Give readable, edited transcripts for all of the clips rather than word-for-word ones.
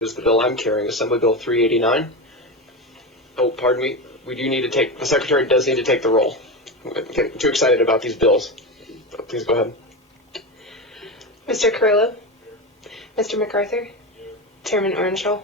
is the bill I'm carrying, Assembly Bill 389. Oh, pardon me. The Secretary does need to take the roll. I'm getting too excited about these bills. Please go ahead. Mr. Carrillo? Mr. MacArthur? Chairman Orenshaw?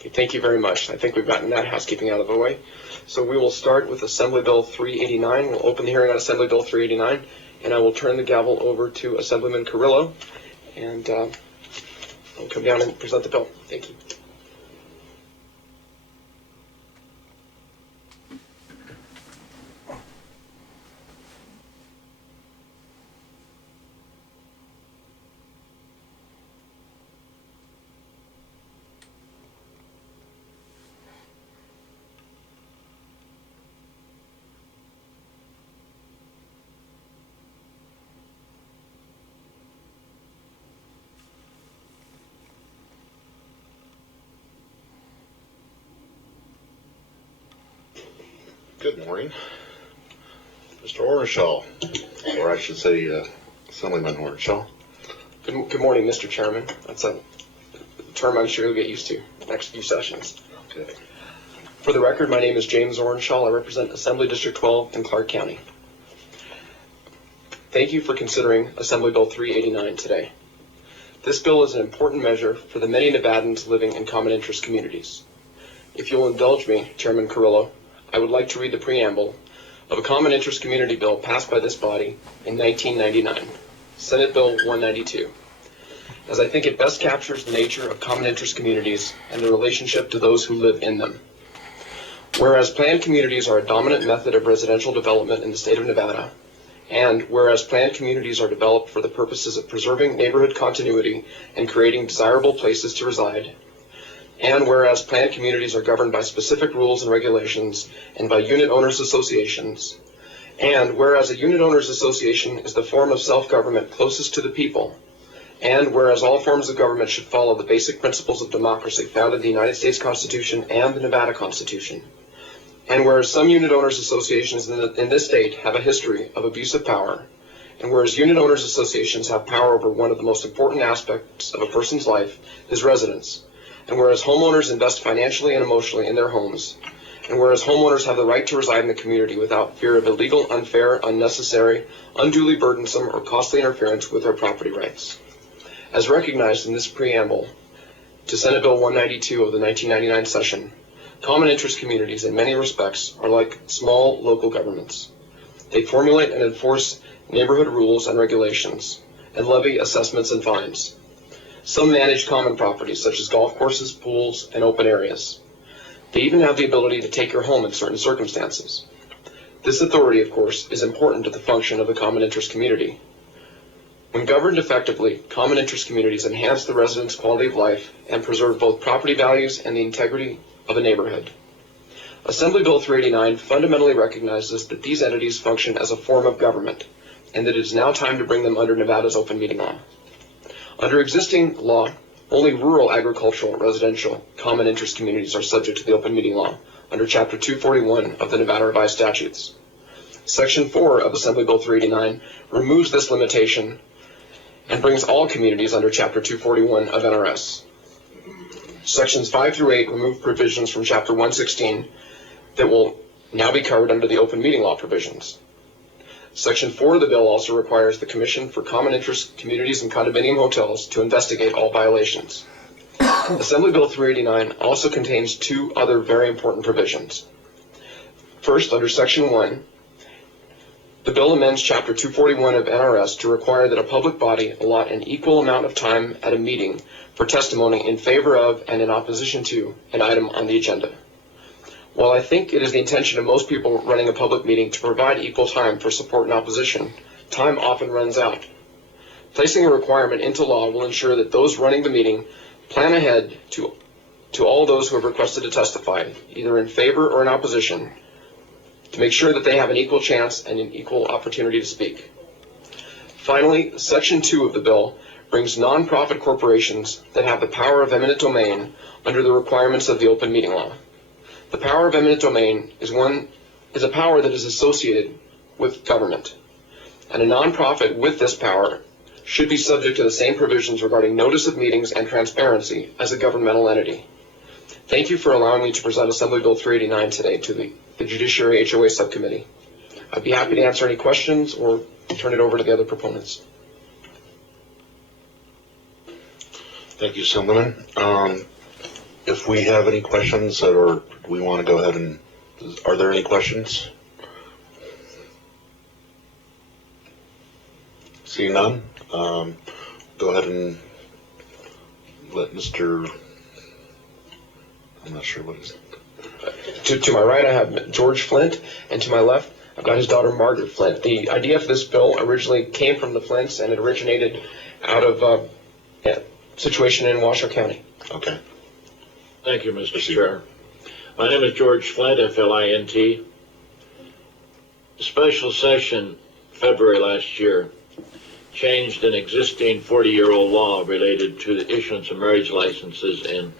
Okay, thank you very much. I think we've gotten that housekeeping out of the way. So we will start with Assembly Bill 389. We'll open the hearing on Assembly Bill 389, and I will turn the gavel over to Assemblyman Carrillo, and I'll come down and present the bill. Thank you. Good morning, Mr. Orenshaw, or I should say Assemblyman Orenshaw. Good morning, Mr. Chairman. That's a term I'm sure you'll get used to the next few sessions. Okay. For the record, my name is James Orenshaw. I represent Assembly District 12 in Clark County. Thank you for considering Assembly Bill 389 today. This bill is an important measure for the many Nevadans living in common interest communities. If you'll indulge me, Chairman Carrillo, I would like to read the preamble of a common interest community bill passed by this body in 1999, Senate Bill 192, as I think it best captures the nature of common interest communities and the relationship to those who live in them. Whereas planned communities are a dominant method of residential development in the state of Nevada, and whereas planned communities are developed for the purposes of preserving neighborhood continuity and creating desirable places to reside, and whereas planned communities are governed by specific rules and regulations and by unit owners associations, and whereas a unit owners association is the form of self-government closest to the people, and whereas all forms of government should follow the basic principles of democracy found in the United States Constitution and the Nevada Constitution, and whereas some unit owners associations in this state have a history of abuse of power, and whereas unit owners associations have power over one of the most important aspects of a person's life, his residence, and whereas homeowners invest financially and emotionally in their homes, and whereas homeowners have the right to reside in the community without fear of illegal, unfair, unnecessary, unduly burdensome, or costly interference with their property rights. As recognized in this preamble to Senate Bill 192 of the 1999 session, common interest communities in many respects are like small local governments. They formulate and enforce neighborhood rules and regulations, and levy assessments and fines. Some manage common properties, such as golf courses, pools, and open areas. They even have the ability to take your home in certain circumstances. This authority, of course, is important to the function of the common interest community. When governed effectively, common interest communities enhance the residents' quality of life and preserve both property values and the integrity of a neighborhood. Assembly Bill 389 fundamentally recognizes that these entities function as a form of government, and that it is now time to bring them under Nevada's open meeting law. Under existing law, only rural agricultural residential common interest communities are subject to the open meeting law under Chapter 241 of the Nevada Revised Statutes. Section 4 of Assembly Bill 389 removes this limitation and brings all communities under Chapter 241 of NRS. Sections 5 through 8 remove provisions from Chapter 116 that will now be covered under the open meeting law provisions. Section 4 of the bill also requires the Commission for Common Interest Communities and Condominium Hotels to investigate all violations. Assembly Bill 389 also contains two other very important provisions. First, under Section 1, the bill amends Chapter 241 of NRS to require that a public body allot an equal amount of time at a meeting for testimony in favor of and in opposition to an item on the agenda. While I think it is the intention of most people running a public meeting to provide equal time for support and opposition, time often runs out. Placing a requirement into law will ensure that those running the meeting plan ahead to all those who have requested to testify, either in favor or in opposition, to make sure that they have an equal chance and an equal opportunity to speak. Finally, Section 2 of the bill brings nonprofit corporations that have the power of eminent domain under the requirements of the open meeting law. The power of eminent domain is a power that is associated with government, and a nonprofit with this power should be subject to the same provisions regarding notice of meetings and transparency as a governmental entity. Thank you for allowing me to present Assembly Bill 389 today to the Judiciary HOA Subcommittee. I'd be happy to answer any questions or turn it over to the other proponents. Thank you, Assemblyman. If we have any questions or we want to go ahead and, are there any questions? See none. Go ahead and let Mr. I'm not sure what his. To my right, I have George Flint, and to my left, I've got his daughter, Margaret Flint. The idea for this bill originally came from the Flints, and it originated out of a situation in Washoe County. Okay. Thank you, Mr. Chair. My name is George Flint, F-L-I-N-T. Special session February last year changed an existing 40-year-old law related to the issuance of marriage licenses in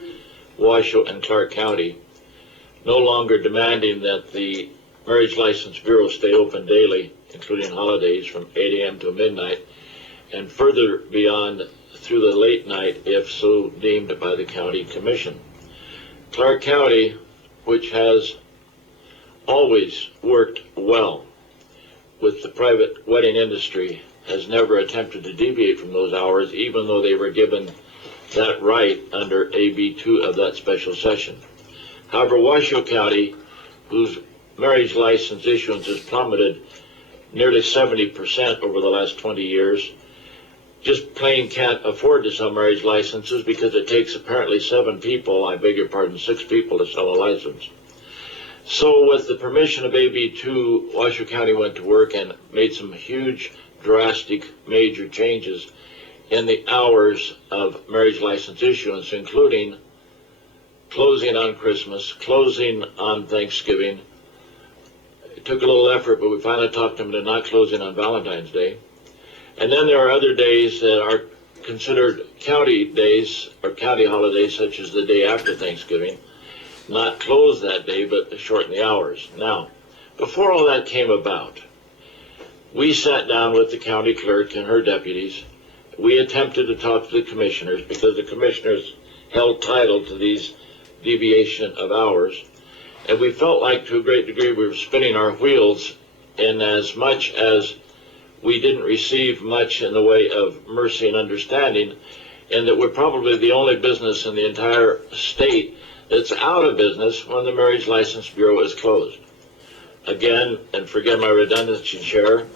Washoe and Clark County, no longer demanding that the Marriage License Bureau stay open daily, including holidays, from 8 a.m. to midnight, and further beyond through the late night if so deemed by the County Commission. Clark County, which has always worked well with the private wedding industry, has never attempted to deviate from those hours, even though they were given that right under AB 2 of that special session. However, Washoe County, whose marriage license issuance has plummeted nearly 70% over the last 20 years, just plain can't afford to sell marriage licenses because it takes apparently 6 people to sell a license. So with the permission of AB 2, Washoe County went to work and made some huge, drastic, major changes in the hours of marriage license issuance, including closing on Christmas, closing on Thanksgiving. It took a little effort, but we finally talked them into not closing on Valentine's Day. And then there are other days that are considered county days or county holidays, such as the day after Thanksgiving, not closed that day, but shorten the hours. Now, before all that came about, we sat down with the county clerk and her deputies. We attempted to talk to the commissioners because the commissioners held title to these deviation of hours. And we felt like to a great degree we were spinning our wheels in as much as we didn't receive much in the way of mercy and understanding, and that we're probably the only business in the entire state that's out of business when the Marriage License Bureau is closed. Again, and forgive my redundancy, Chair,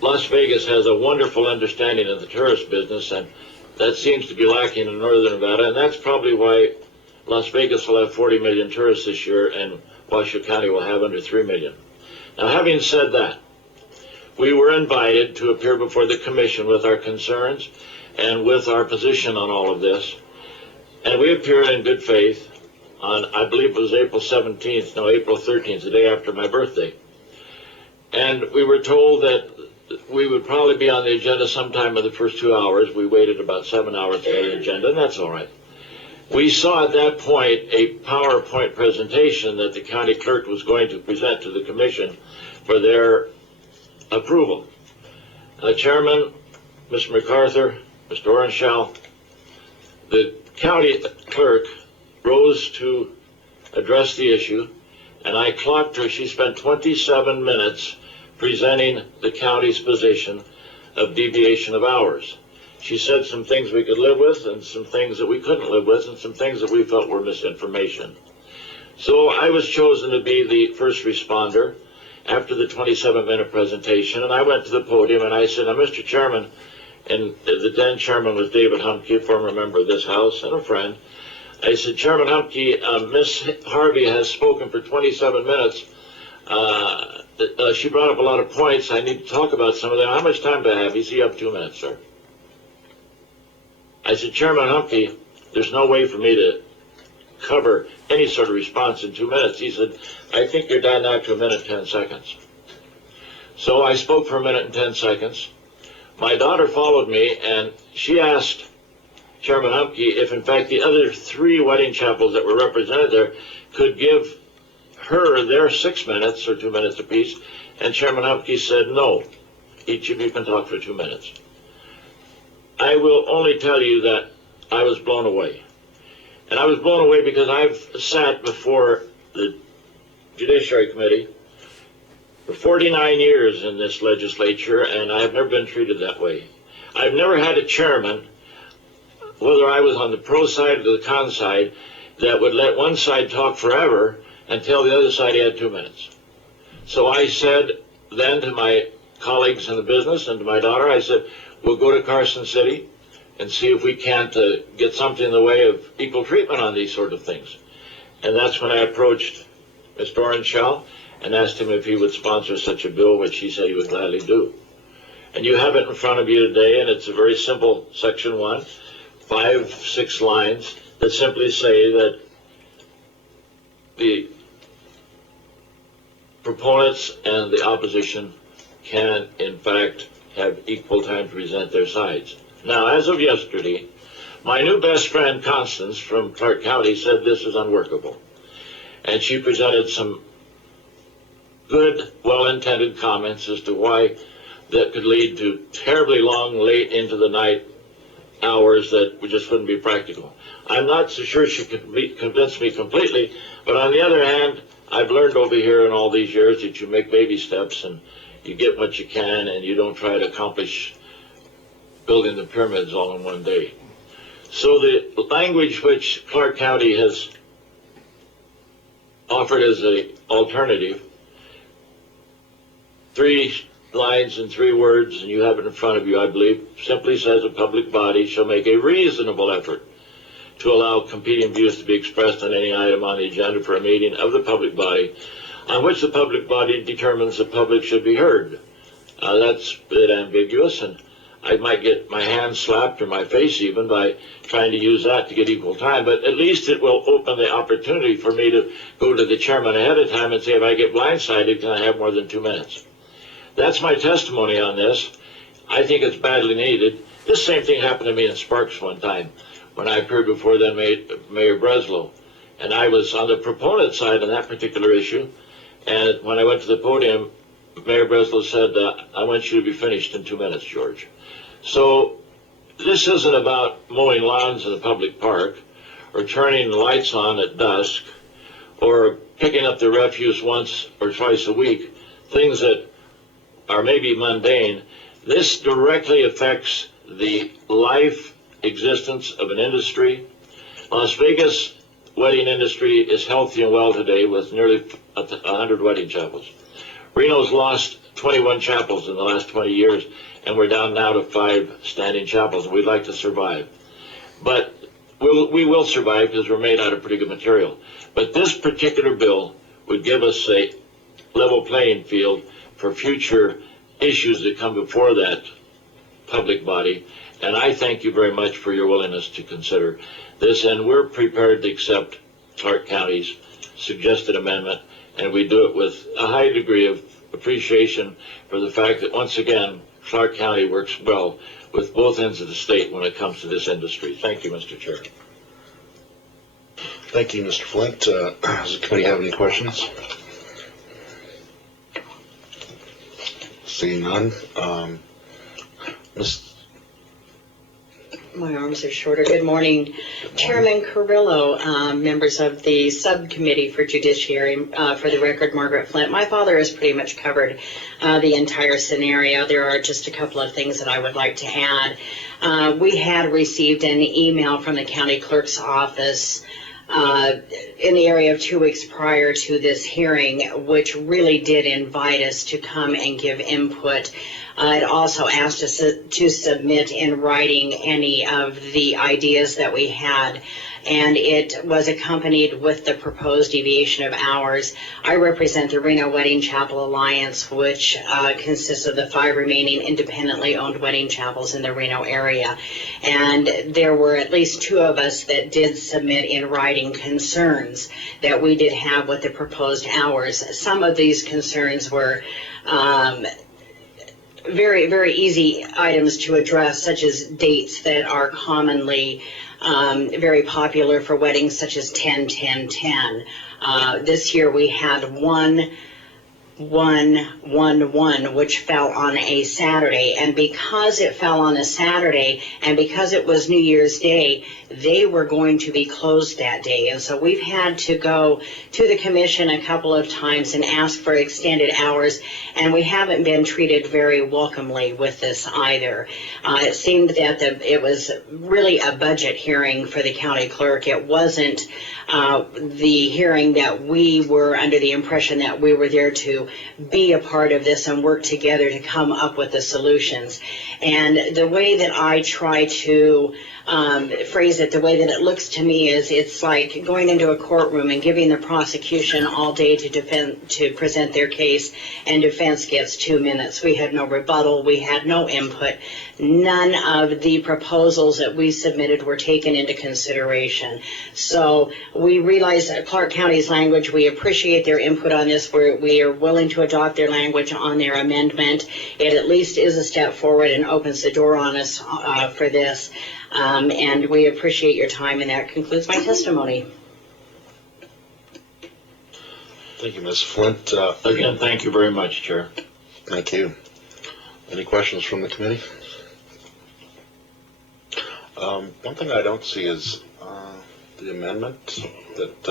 Las Vegas has a wonderful understanding of the tourist business, and that seems to be lacking in northern Nevada, and that's probably why Las Vegas will have 40 million tourists this year, and Washoe County will have under 3 million. Now, having said that, we were invited to appear before the commission with our concerns and with our position on all of this, and we appeared in good faith on, I believe it was April 13th, the day after my birthday. And we were told that we would probably be on the agenda sometime in the first 2 hours. We waited about 7 hours for the agenda, and that's all right. We saw at that point a PowerPoint presentation that the county clerk was going to present to the commission for their approval. The chairman, Mr. MacArthur, Mr. Orenshall, the county clerk rose to address the issue, and I clocked her. She spent 27 minutes presenting the county's position of deviation of hours. She said some things we could live with and some things that we couldn't live with and some things that we felt were misinformation. So I was chosen to be the first responder after the 27-minute presentation, and I went to the podium and I said, now, Mr. Chairman, and the then chairman was David Humke, former member of this House and a friend. I said, Chairman Humke, Miss Harvey has spoken for 27 minutes. She brought up a lot of points. I need to talk about some of them. How much time do I have? He said, you have 2 minutes, sir. I said, Chairman Humke, there's no way for me to cover any sort of response in 2 minutes. He said, I think you're down now to 1 minute and 10 seconds. So I spoke for 1 minute and 10 seconds. My daughter followed me, and she asked Chairman Humke if, in fact, the other 3 wedding chapels that were represented there could give her their 6 minutes or 2 minutes apiece, and Chairman Humke said, no, each of you can talk for 2 minutes. I will only tell you that I was blown away. And I was blown away because I've sat before the Judiciary Committee for 49 years in this legislature, and I have never been treated that way. I've never had a chairman, whether I was on the pro side or the con side, that would let one side talk forever and tell the other side he had 2 minutes. So I said then to my colleagues in the business and to my daughter, I said, we'll go to Carson City and see if we can't get something in the way of equal treatment on these sort of things. And that's when I approached Mr. Orenshall and asked him if he would sponsor such a bill, which he said he would gladly do. And you have it in front of you today, and it's a very simple Section 1, 5-6 lines that simply say that the proponents and the opposition can, in fact, have equal time to present their sides. Now, as of yesterday, my new best friend, Constance, from Clark County, said this is unworkable. And she presented some good, well-intended comments as to why that could lead to terribly long, late into the night hours that just wouldn't be practical. I'm not so sure she could convince me completely, but on the other hand, I've learned over here in all these years that you make baby steps and you get what you can and you don't try to accomplish building the pyramids all in one day. So the language which Clark County has offered as an alternative, 3 lines and 3 words, and you have it in front of you, I believe, simply says a public body shall make a reasonable effort to allow competing views to be expressed on any item on the agenda for a meeting of the public body on which the public body determines the public should be heard. That's a bit ambiguous, and I might get my hand slapped or my face even by trying to use that to get equal time, but at least it will open the opportunity for me to go to the chairman ahead of time and say, if I get blindsided, can I have more than 2 minutes? That's my testimony on this. I think it's badly needed. This same thing happened to me in Sparks one time when I appeared before then Mayor Breslow. And I was on the proponent side on that particular issue. And when I went to the podium, Mayor Breslow said, I want you to be finished in 2 minutes, George. So this isn't about mowing lawns in a public park or turning the lights on at dusk or picking up the refuse once or twice a week, things that are maybe mundane. This directly affects the life existence of an industry. Las Vegas wedding industry is healthy and well today with nearly 100 wedding chapels. Reno's lost 21 chapels in the last 20 years, and we're down now to 5 standing chapels, and we'd like to survive. But we will survive because we're made out of pretty good material. But this particular bill would give us a level playing field for future issues that come before that public body. And I thank you very much for your willingness to consider this. And we're prepared to accept Clark County's suggested amendment. And we do it with a high degree of appreciation for the fact that, once again, Clark County works well with both ends of the state when it comes to this industry. Thank you, Mr. Chair. Thank you, Mr. Flint. Does the committee have any questions? Seeing none. My arms are shorter. Good morning, Chairman Carrillo, members of the subcommittee for judiciary. For the record, Margaret Flint. My father has pretty much covered the entire scenario. There are just a couple of things that I would like to add. We had received an email from the county clerk's office in the area of 2 weeks prior to this hearing, which really did invite us to come and give input. It also asked us to submit in writing any of the ideas that we had, and it was accompanied with the proposed deviation of hours. I represent the Reno Wedding Chapel Alliance, which consists of the 5 remaining independently owned wedding chapels in the Reno area. And there were at least 2 of us that did submit in writing concerns that we did have with the proposed hours. Some of these concerns were very, very easy items to address, such as dates that are commonly very popular for weddings, such as 10-10-10. This year we had one 20111, which fell on a Saturday. And because it fell on a Saturday and because it was New Year's Day, they were going to be closed that day. And so we've had to go to the commission a couple of times and ask for extended hours, and we haven't been treated very welcomely with this either. It seemed that it was really a budget hearing for the county clerk. It wasn't the hearing that we were under the impression that we were there to be a part of this and work together to come up with the solutions. And the way that I try to phrase it, the way that it looks to me is it's like going into a courtroom and giving the prosecution all day to present their case, and defense gets 2 minutes. We had no rebuttal. We had no input. None of the proposals that we submitted were taken into consideration. So we realize that Clark County's language, we appreciate their input on this. We are willing to adopt their language on their amendment. It at least is a step forward and opens the door on us for this. And we appreciate your time, and that concludes my testimony. Thank you, Ms. Flint. Again, thank you very much, Chair. Thank you. Any questions from the committee? One thing I don't see is the amendment that